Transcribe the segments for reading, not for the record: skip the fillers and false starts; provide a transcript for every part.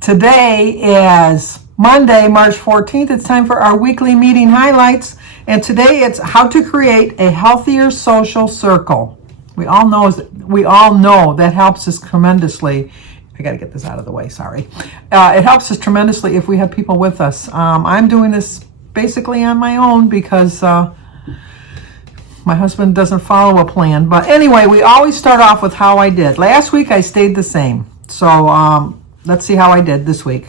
Today is Monday, March 14th. It's time for our weekly meeting highlights. And today it's how to create a healthier social circle. We all know that helps us tremendously. I got to get this out of the way, sorry. It helps us tremendously if we have people with us. I'm doing this basically on my own because my husband doesn't follow a plan. But anyway, we always start off with how I did. Last week I stayed the same. So let's see how I did this week.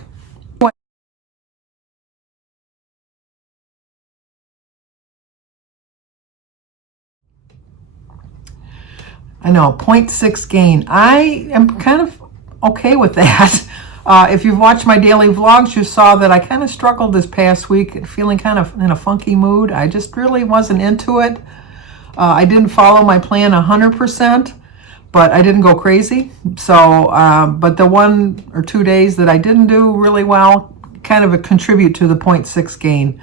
I know, 0.6 gain. I am kind of okay with that. If you've watched my daily vlogs, you saw that I kind of struggled this past week, feeling kind of in a funky mood. I just really wasn't into it. I didn't follow my plan 100%, but I didn't go crazy. So, but the 1 or 2 days that I didn't do really well kind of contribute to the 0.6 gain.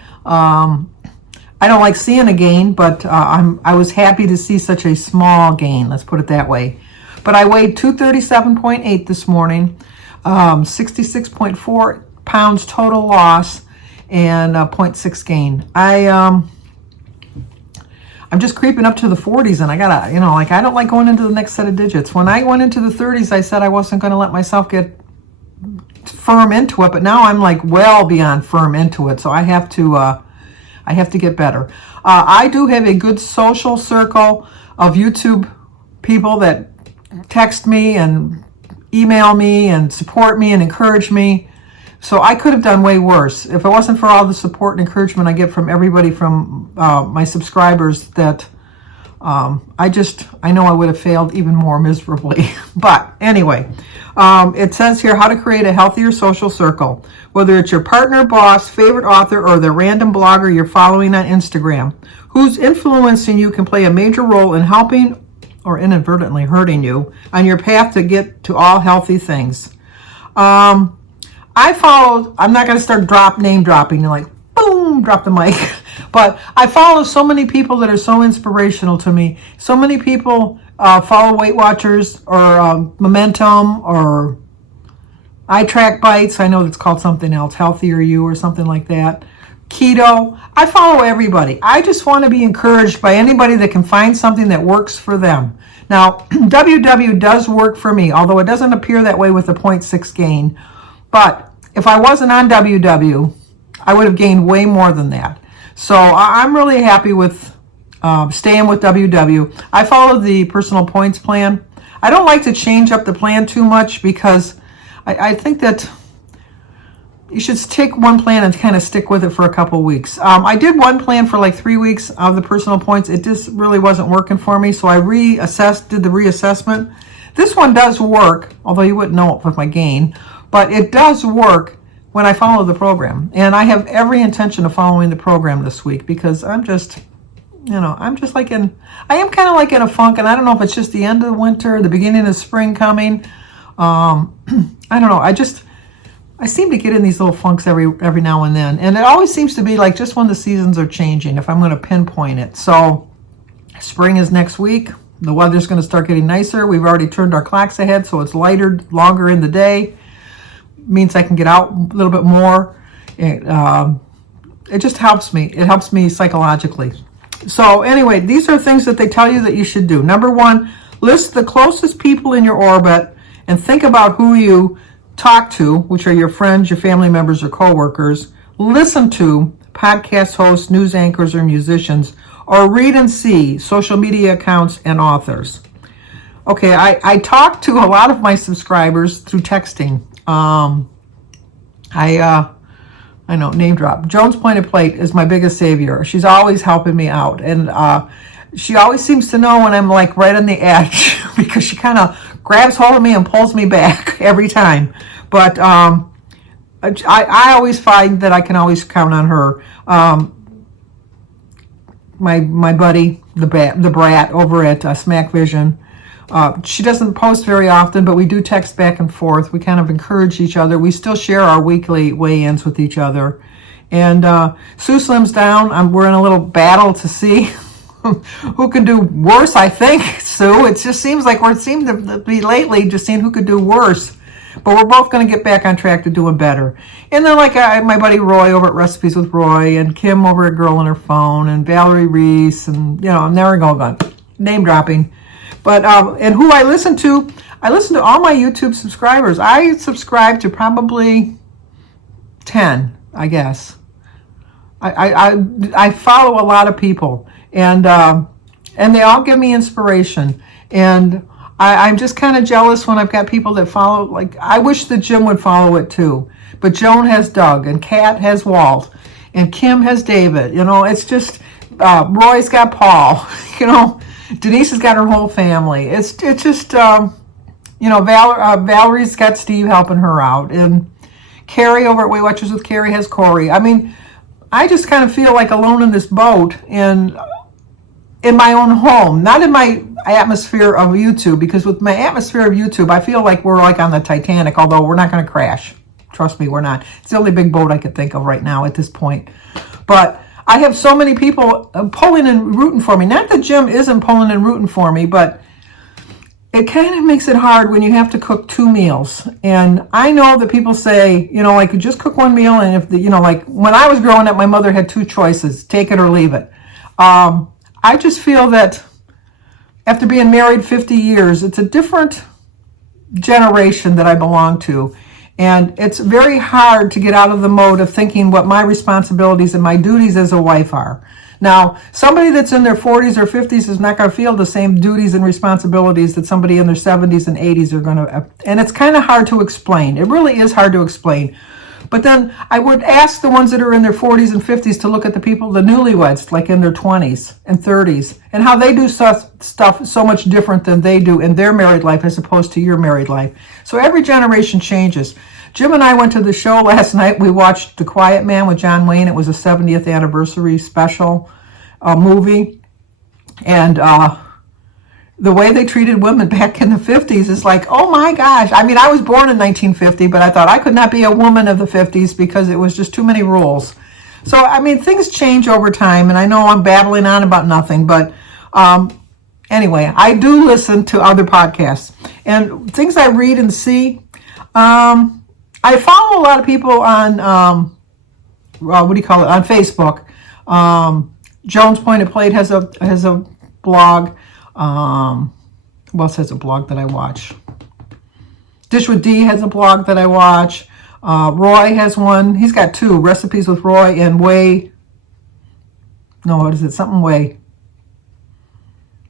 I don't like seeing a gain, but I was happy to see such a small gain. Let's put it that way. But I weighed 237.8 this morning, 66.4 pounds total loss, and 0.6 gain. I'm just creeping up to the 40s, and I gotta, I don't like going into the next set of digits. When I went into the 30s, I said I wasn't going to let myself get firm into it, but now I'm like well beyond firm into it, so I have to get better. I do have a good social circle of YouTube people that text me and email me and support me and encourage me. So I could have done way worse. If it wasn't for all the support and encouragement I get from everybody, from my subscribers, that I know I would have failed even more miserably. But anyway, it says here how to create a healthier social circle. Whether it's your partner, boss, favorite author, or the random blogger you're following on Instagram, who's influencing you can play a major role in helping or inadvertently hurting you on your path to get to all healthy things. I'm not going to start name dropping, like, boom, drop the mic. But I follow so many people that are so inspirational to me. So many people follow Weight Watchers or Momentum or I Track Bites. I know it's called something else, Healthier You or something like that. Keto. I follow everybody. I just want to be encouraged by anybody that can find something that works for them. Now, WW does work for me, although it doesn't appear that way with the 0.6 gain. But if I wasn't on WW, I would have gained way more than that. So I'm really happy with staying with WW. I follow the personal points plan. I don't like to change up the plan too much because I think that you should take one plan and kind of stick with it for a couple weeks. I did one plan for like 3 weeks of the personal points. It just really wasn't working for me, so I did the reassessment. This one does work, although you wouldn't know it with my gain, but it does work when I follow the program. And I have every intention of following the program this week because I am kind of like in a funk, and I don't know if it's just the end of the winter, the beginning of spring coming. I don't know. I seem to get in these little funks every now and then. And it always seems to be like just when the seasons are changing, if I'm going to pinpoint it. So spring is next week. The weather's going to start getting nicer. We've already turned our clocks ahead, so it's lighter, longer in the day. It means I can get out a little bit more. It just helps me. It helps me psychologically. So anyway, these are things that they tell you that you should do. Number 1, list the closest people in your orbit and think about who you talk to, which are your friends, your family members, or coworkers. Listen to podcast hosts, news anchors, or musicians, or read and see social media accounts and authors. Okay, I talk to a lot of my subscribers through texting. I know, name drop. Joan's Pointed Plate is my biggest savior. She's always helping me out. And she always seems to know when I'm like right on the edge because she kind of grabs hold of me and pulls me back every time. But I always find that I can always count on her. My buddy, the brat over at Smack Vision, she doesn't post very often, but we do text back and forth. We kind of encourage each other. We still share our weekly weigh-ins with each other. And Sue Slim's down. We're in a little battle to see who can do worse, I think, Sue. It just seems like we seem to be lately just seeing who could do worse. But we're both going to get back on track to doing better. And then like my buddy Roy over at Recipes with Roy, and Kim over at Girl on Her Phone, and Valerie Reese, and I'm never going name dropping. But and who I listen to all my YouTube subscribers. I subscribe to probably 10, I guess. I follow a lot of people, and they all give me inspiration. And I'm just kind of jealous when I've got people that follow. Like, I wish that Jim would follow it too. But Joan has Doug, and Kat has Walt, and Kim has David. It's just Roy's got Paul. Denise has got her whole family. It's just Valerie's got Steve helping her out, and Carrie over at Weight Watchers with Carrie has Corey. I mean, I just kind of feel like alone in this boat, and in my own home, not in my atmosphere of YouTube, because with my atmosphere of YouTube, I feel like we're like on the Titanic, although we're not going to crash. Trust me, we're not. It's the only big boat I could think of right now at this point. But I have so many people pulling and rooting for me. Not that Jim isn't pulling and rooting for me, but it kind of makes it hard when you have to cook 2 meals. And I know that people say, like, just cook 1 meal. And if like when I was growing up, my mother had 2 choices, take it or leave it. I just feel that after being married 50 years, it's a different generation that I belong to. And it's very hard to get out of the mode of thinking what my responsibilities and my duties as a wife are. Now, somebody that's in their 40s or 50s is not going to feel the same duties and responsibilities that somebody in their 70s and 80s are going to. And it's kind of hard to explain. It really is hard to explain. But then I would ask the ones that are in their 40s and 50s to look at the people, the newlyweds, like in their 20s and 30s, and how they do stuff so much different than they do in their married life as opposed to your married life. So every generation changes. Jim and I went to the show last night. We watched The Quiet Man with John Wayne. It was a 70th anniversary special movie. And the way they treated women back in the 50s is like, oh my gosh. I mean, I was born in 1950, but I thought I could not be a woman of the 50s because it was just too many rules. So, I mean, things change over time, and I know I'm babbling on about nothing, but anyway, I do listen to other podcasts. And things I read and see, I follow a lot of people on, on Facebook. Jones Pointed Plate has a blog. Who else has a blog that I watch? Dish with D has a blog that I watch. Roy has one. He's got 2, Recipes with Roy and Way. No, what is it? Something Way.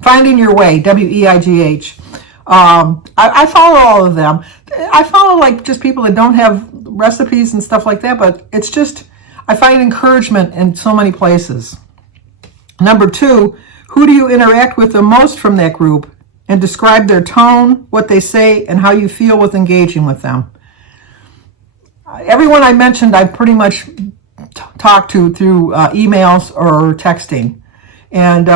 Finding Your Way, Weigh. I follow all of them. I follow like just people that don't have recipes and stuff like that, but it's just, I find encouragement in so many places. Number 2, who do you interact with the most from that group? And describe their tone, what they say, and how you feel with engaging with them. Everyone I mentioned, I pretty much talk to through emails or texting. And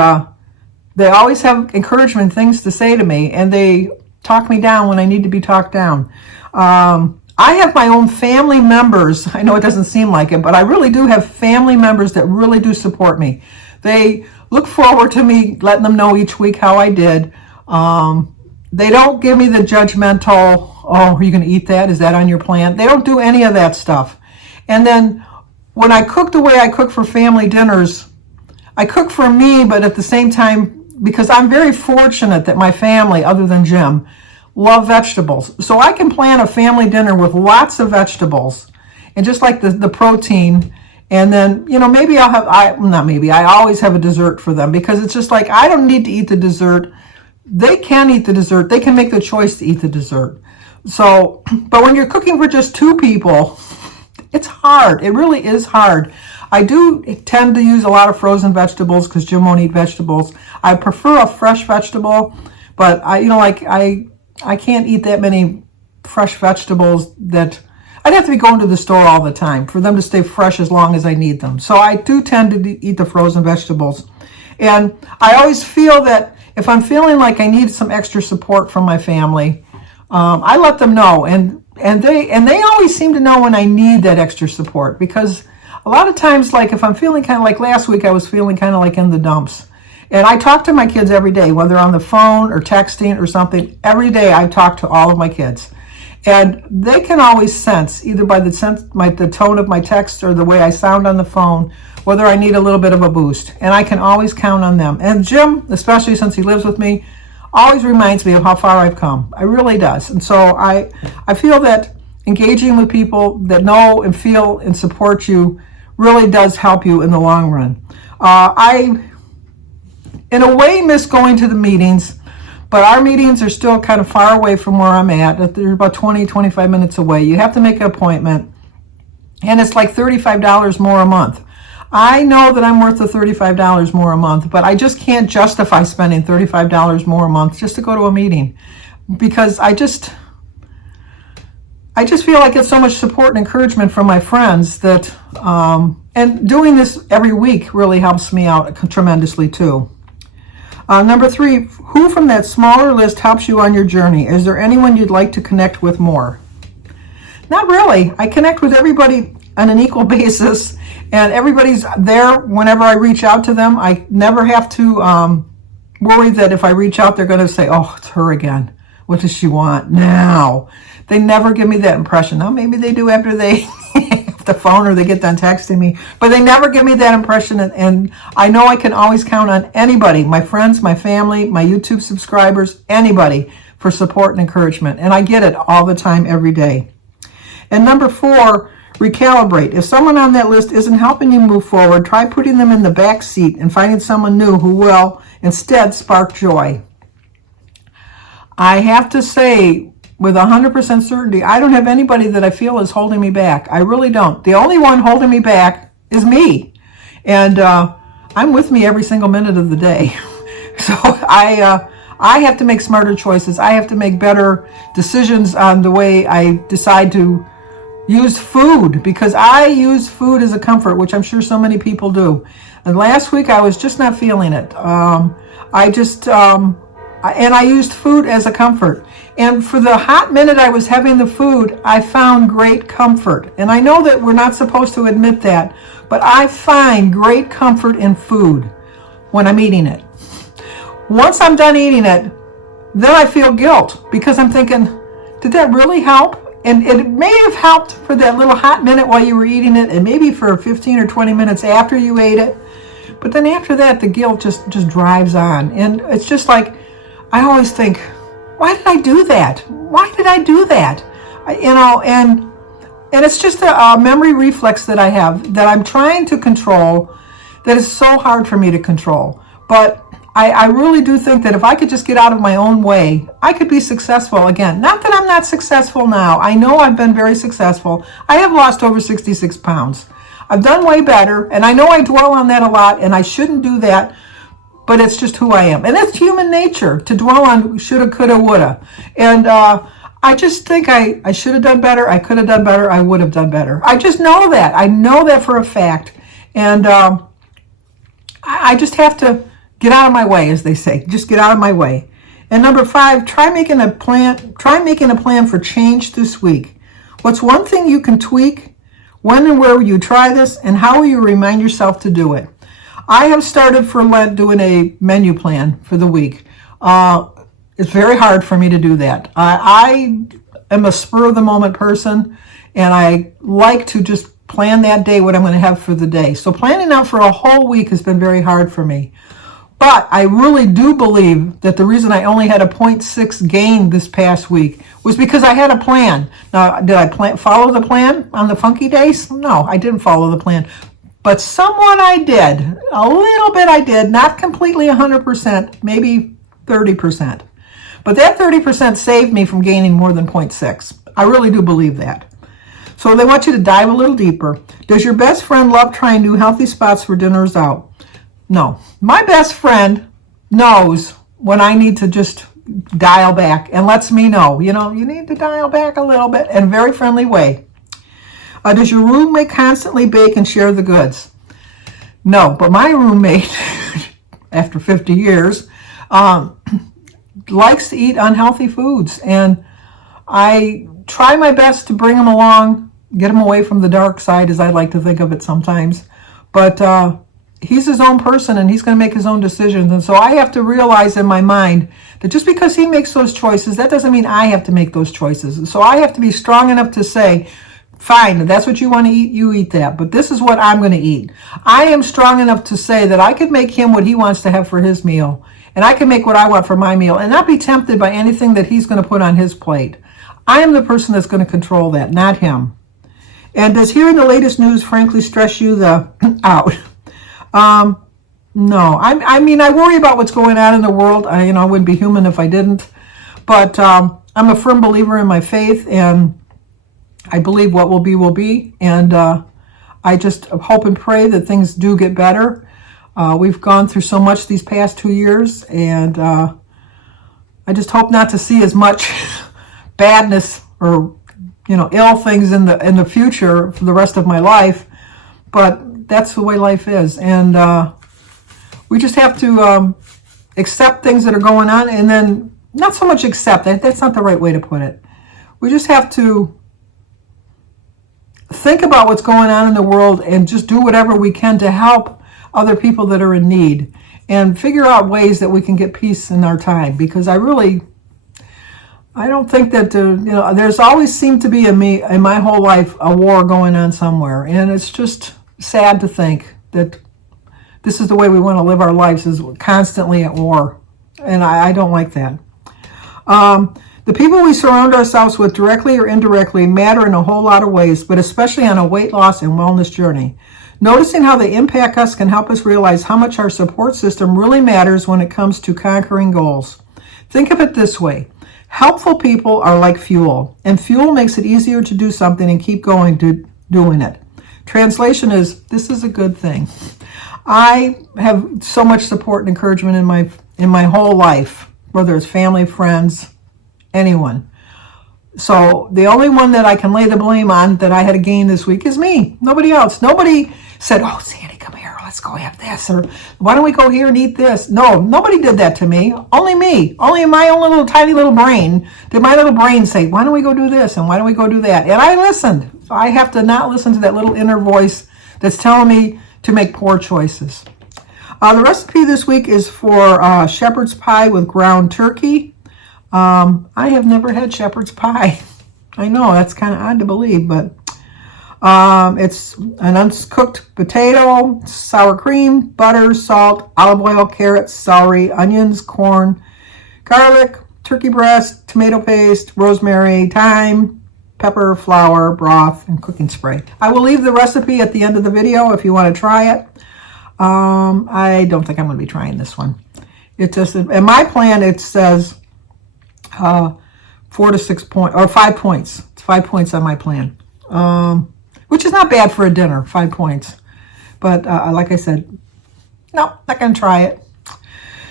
they always have encouragement things to say to me, and they talk me down when I need to be talked down. I have my own family members. I know it doesn't seem like it, but I really do have family members that really do support me. They look forward to me letting them know each week how I did. They don't give me the judgmental, oh, are you going to eat that? Is that on your plan? They don't do any of that stuff. And then when I cook the way I cook for family dinners, I cook for me, but at the same time, because I'm very fortunate that my family, other than Jim, love vegetables. So I can plan a family dinner with lots of vegetables and just like the protein. And then, maybe I always have a dessert for them, because it's just like, I don't need to eat the dessert. They can eat the dessert. They can make the choice to eat the dessert. So, but when you're cooking for just 2 people, it's hard. It really is hard. I do tend to use a lot of frozen vegetables because Jim won't eat vegetables. I prefer a fresh vegetable, but I can't eat that many fresh vegetables that I'd have to be going to the store all the time for them to stay fresh as long as I need them. So I do tend to eat the frozen vegetables. And I always feel that if I'm feeling like I need some extra support from my family, I let them know. And they always seem to know when I need that extra support, because a lot of times, like if I'm feeling kind of like last week, I was feeling kind of like in the dumps. And I talk to my kids every day, whether on the phone or texting or something. Every day I talk to all of my kids. And they can always sense, either by the tone of my text or the way I sound on the phone, whether I need a little bit of a boost. And I can always count on them. And Jim, especially since he lives with me, always reminds me of how far I've come. It really does. And so I feel that engaging with people that know and feel and support you really does help you in the long run. I, in a way, miss going to the meetings, but our meetings are still kind of far away from where I'm at. They're about 20, 25 minutes away. You have to make an appointment, and it's like $35 more a month. I know that I'm worth the $35 more a month, but I just can't justify spending $35 more a month just to go to a meeting, because I just feel like it's so much support and encouragement from my friends that, and doing this every week really helps me out tremendously too. Number 3, who from that smaller list helps you on your journey? Is there anyone you'd like to connect with more? Not really. I connect with everybody on an equal basis, and everybody's there whenever I reach out to them. I never have to worry that if I reach out, they're going to say, oh, it's her again. What does she want now? They never give me that impression. Now, maybe they do after they have the phone or they get done texting me, but they never give me that impression. And I know I can always count on anybody, my friends, my family, my YouTube subscribers, anybody for support and encouragement. And I get it all the time, every day. And number 4, recalibrate. If someone on that list isn't helping you move forward, try putting them in the back seat and finding someone new who will instead spark joy. I have to say, with 100% certainty, I don't have anybody that I feel is holding me back. I really don't. The only one holding me back is me. And I'm with me every single minute of the day. So I have to make smarter choices. I have to make better decisions on the way I decide to use food, because I use food as a comfort, which I'm sure so many people do. And last week I was just not feeling it. And I used food as a comfort. And for the hot minute I was having the food, I found great comfort. And I know that we're not supposed to admit that, but I find great comfort in food when I'm eating it. Once I'm done eating it, then I feel guilt, because I'm thinking, did that really help? And it may have helped for that little hot minute while you were eating it, and maybe for 15 or 20 minutes after you ate it. But then after that, the guilt just drives on. And it's just like, I always think, why did I do that? Why did I do that? And it's just a memory reflex that I have that I'm trying to control, that is so hard for me to control. But I really do think that if I could just get out of my own way, I could be successful again. Not that I'm not successful now. I know I've been very successful. I have lost over 66 pounds. I've done way better, and I know I dwell on that a lot, and I shouldn't do that. But it's just who I am. And it's human nature to dwell on shoulda, coulda, woulda. And I just think I should have done better. I could have done better. I would have done better. I just know that. I know that for a fact. And I just have to get out of my way, as they say. Just get out of my way. And number 5, try making a plan for change this week. What's one thing you can tweak? When and where will you try this? And how will you remind yourself to do it? I have started for Lent doing a menu plan for the week. It's very hard for me to do that. I am a spur-of-the-moment person, and I like to just plan that day what I'm going to have for the day. So planning out for a whole week has been very hard for me. But I really do believe that the reason I only had a 0.6 gain this past week was because I had a plan. Now, did I follow the plan on the funky days? No, I didn't follow the plan. But somewhat I did. A little bit I did. Not completely 100%, maybe 30%. But that 30% saved me from gaining more than 0.6. I really do believe that. So they want you to dive a little deeper. Does your best friend love trying new healthy spots for dinners out? No. My best friend knows when I need to just dial back and lets me know, you need to dial back a little bit in a very friendly way. Does your roommate constantly bake and share the goods? No, but my roommate, after 50 years, likes to eat unhealthy foods. And I try my best to bring him along, get him away from the dark side, as I like to think of it sometimes. But he's his own person and he's going to make his own decisions. And so I have to realize in my mind that just because he makes those choices, that doesn't mean I have to make those choices. And so I have to be strong enough to say, fine, if that's what you want to eat, you eat that. But this is what I'm going to eat. I am strong enough to say that I could make him what he wants to have for his meal. And I can make what I want for my meal and not be tempted by anything that he's going to put on his plate. I am the person that's going to control that, not him. And does hearing the latest news frankly stress you out? No. I mean, I worry about what's going on in the world. I wouldn't be human if I didn't. But I'm a firm believer in my faith, and I believe what will be. And I just hope and pray that things do get better. We've gone through so much these past 2 years, and I just hope not to see as much badness or ill things in the future for the rest of my life. But that's the way life is, and we just have to accept things that are going on, and then not so much accept it. That's not the right way to put it. We just have to think about what's going on in the world and just do whatever we can to help other people that are in need, and figure out ways that we can get peace in our time. Because I don't think that there's always seemed to be in my whole life a war going on somewhere, and it's just sad to think that this is the way we want to live our lives, is constantly at war, and I don't like that. The people we surround ourselves with, directly or indirectly, matter in a whole lot of ways, but especially on a weight loss and wellness journey. Noticing how they impact us can help us realize how much our support system really matters when it comes to conquering goals. Think of it this way. Helpful people are like fuel, and fuel makes it easier to do something and keep going to doing it. Translation is, this is a good thing. I have so much support and encouragement in my whole life, whether it's family, friends, anyone. So the only one that I can lay the blame on that I had to gain this week is me. Nobody else. Nobody said, oh, Sandy, come here, let's go have this, or why don't we go here and eat this? No, nobody did that to me. Only me. Only in my own little tiny little brain did my little brain say, why don't we go do this and why don't we go do that? And I listened. So I have to not listen to that little inner voice that's telling me to make poor choices. The recipe this week is for shepherd's pie with ground turkey. I have never had shepherd's pie. I know, that's kind of odd to believe, but it's an uncooked potato, sour cream, butter, salt, olive oil, carrots, celery, onions, corn, garlic, turkey breast, tomato paste, rosemary, thyme, pepper, flour, broth, and cooking spray. I will leave the recipe at the end of the video if you want to try it. I don't think I'm going to be trying this one. It just, in my plan, it says 4 to 6 points, or 5 points. It's 5 points on my plan, which is not bad for a dinner, 5 points. But like I said, no, not going to try it.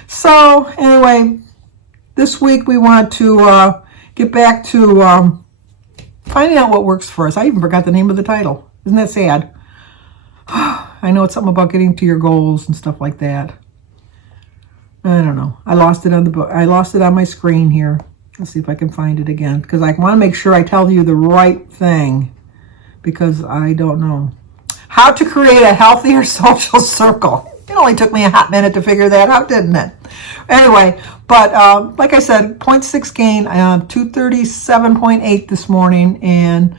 So anyway, this week we want to get back to finding out what works for us. I even forgot the name of the title. Isn't that sad? I know it's something about getting to your goals and stuff like that. I don't know. I lost it on the book. I lost it on my screen here. Let's see if I can find it again, because I want to make sure I tell you the right thing, because I don't know. How to create a healthier social circle. It only took me a hot minute to figure that out, didn't it? Anyway, but like I said, 0.6 gain, 237.8 this morning, and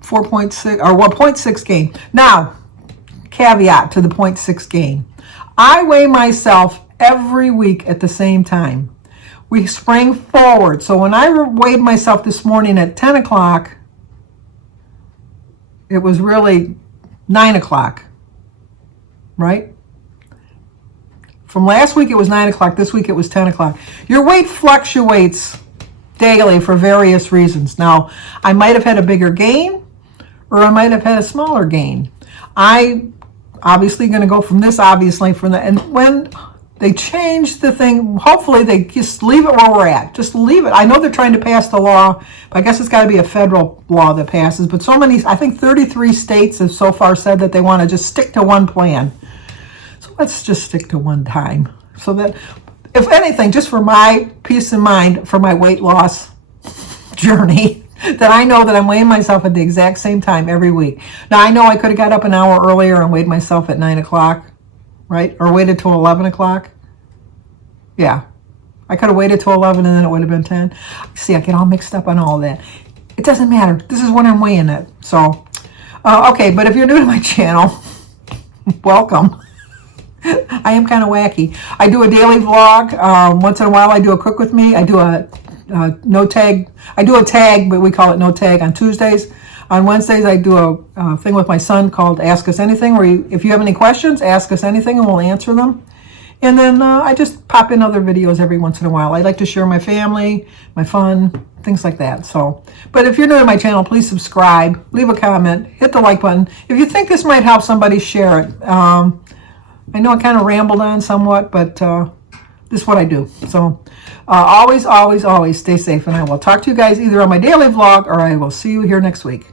4.6 or 1.6 gain. Now, caveat to the 0.6 gain. I weigh myself every week at the same time. We spring forward. So when I weighed myself this morning at 10 o'clock, it was really 9 o'clock, right? From last week it was 9 o'clock. This week it was 10 o'clock. Your weight fluctuates daily for various reasons. Now, I might have had a bigger gain, or I might have had a smaller gain. I obviously going to go from this, obviously from that. And when they change the thing, hopefully they just leave it where we're at. Just leave it. I know they're trying to pass the law, but I guess it's got to be a federal law that passes. But so many, I think 33 states have so far said that they want to just stick to one plan. So let's just stick to one time. So that, if anything, just for my peace of mind, for my weight loss journey, that I know that I'm weighing myself at the exact same time every week. Now, I know I could have got up an hour earlier and weighed myself at 9 o'clock, right? Or waited till 11 o'clock. Yeah. I could have waited till 11 and then it would have been 10. See, I get all mixed up on all of that. It doesn't matter. This is when I'm weighing it. So, okay, but if you're new to my channel, welcome. I am kind of wacky. I do a daily vlog. Once in a while, I do a cook with me. I do a no tag. I do a tag, but we call it no tag on Tuesdays. On Wednesdays, I do a thing with my son called Ask Us Anything, where if you have any questions, ask us anything and we'll answer them. And then I just pop in other videos every once in a while. I like to share my family, my fun, things like that. So, but if you're new to my channel, please subscribe, leave a comment, hit the like button. If you think this might help somebody, share it. I know I kind of rambled on somewhat, but this is what I do. So always, always, always stay safe. And I will talk to you guys either on my daily vlog or I will see you here next week.